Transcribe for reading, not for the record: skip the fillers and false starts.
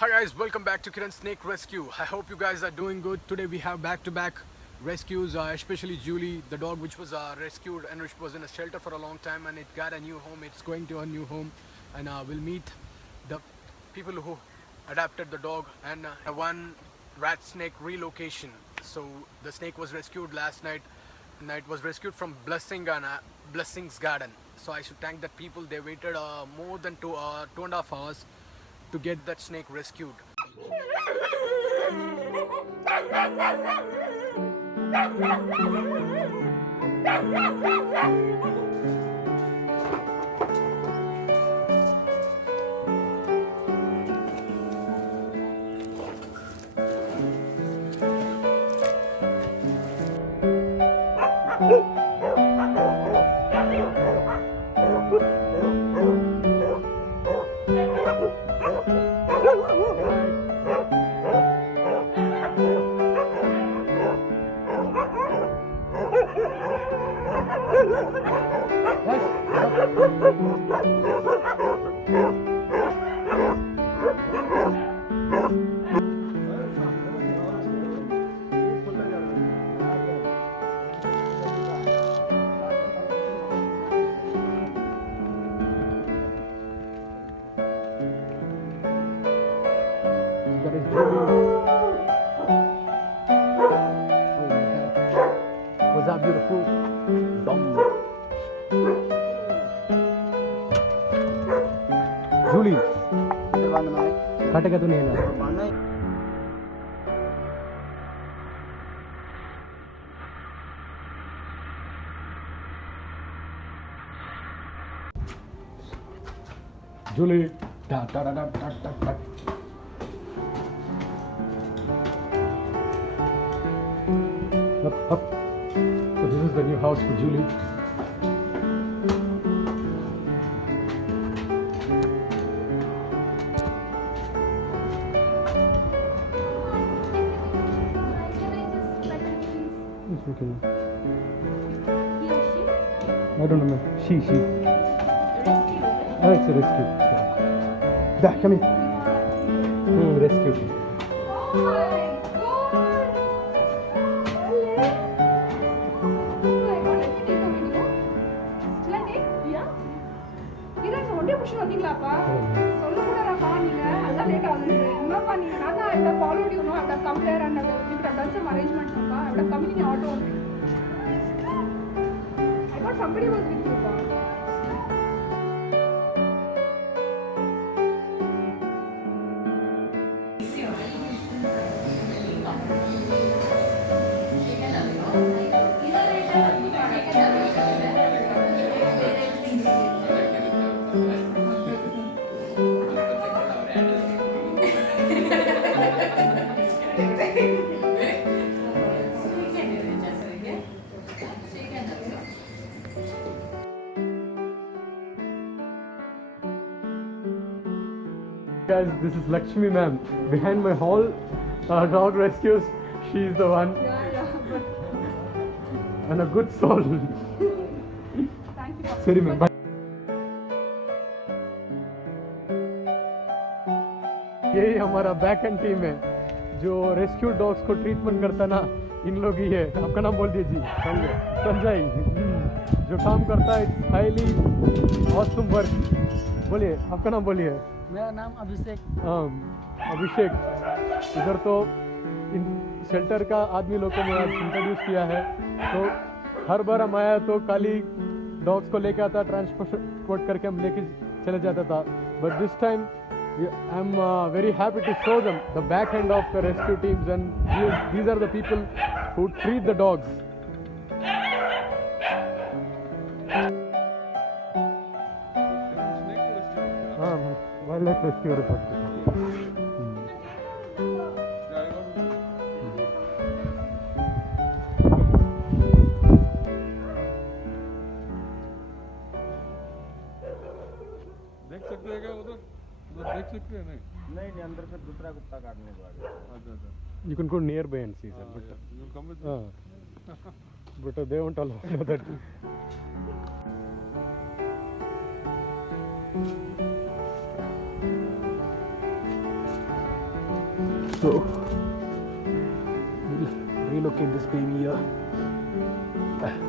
Hi guys, welcome back to Kiran Snake Rescue. I hope you guys are doing good. Today we have back-to-back rescues, especially Julie, the dog which was rescued and which was in a shelter for a long time and it got a new home. It's going to a new home and we'll meet the people who adapted the dog and one rat snake relocation. So the snake was rescued last night and it was rescued from Blessing's Garden. So I should thank that people. They waited more than 2.5 hours to get that snake rescued. That is Julie. Was that beautiful? Julie, काटेगा तो नहीं है ना? Julie, da da da da da da da. Up. So this is the new house for Julie. It's okay. I don't know. She. Rescue, is it? Oh, it's a rescue. Da, come here. Rescue. Oh my god! Let me take a video. Shall I take? Yeah. Kiran, one day புடிச்சு வந்தீங்களாப்பா? சொல்ல கூடாதாப்பா நீங்க? அதான் late ஆகுது. என்னப்பா நீங்க? நான் I would have followed you, no? I would have come there and we would have done some arrangements, no? I would have come in the auto only. I thought somebody was with you, pa. Guys, this is Lakshmi ma'am. Behind my whole dog rescues, she is the one Yeah, but and a good soul. thank you. Sorry ma'am. Bye. यही हमारा back and team है जो rescue dogs को treatment करता ना, इन लोग ही है. आपका नाम बोल दीजिए. संजय. जो काम करता है हाईली ऑसम वर्क. बोलिए, आपका नाम बोलिए. मेरा नाम अभिषेक। अभिषेक. इधर तो इन शेल्टर का आदमी लोग को मैं आज इंट्रोड्यूस किया है. तो हर बार हम आया तो खाली डॉग्स को लेके आता, ट्रांसपोर्ट करके हम लेके चले जाता था. But this time I am very happy to show them the back end of the rescue teams and these are the people who treat the dogs. Wild rescue report. देख सकते हैं क्या उधर देख सकते हैं? नहीं अंदर से दूसरा कुत्ता काटने को आ गया। अच्छा You can go nearby and see, sir. you'll come with me? But they won't allow that. So we'll relocate this baby here.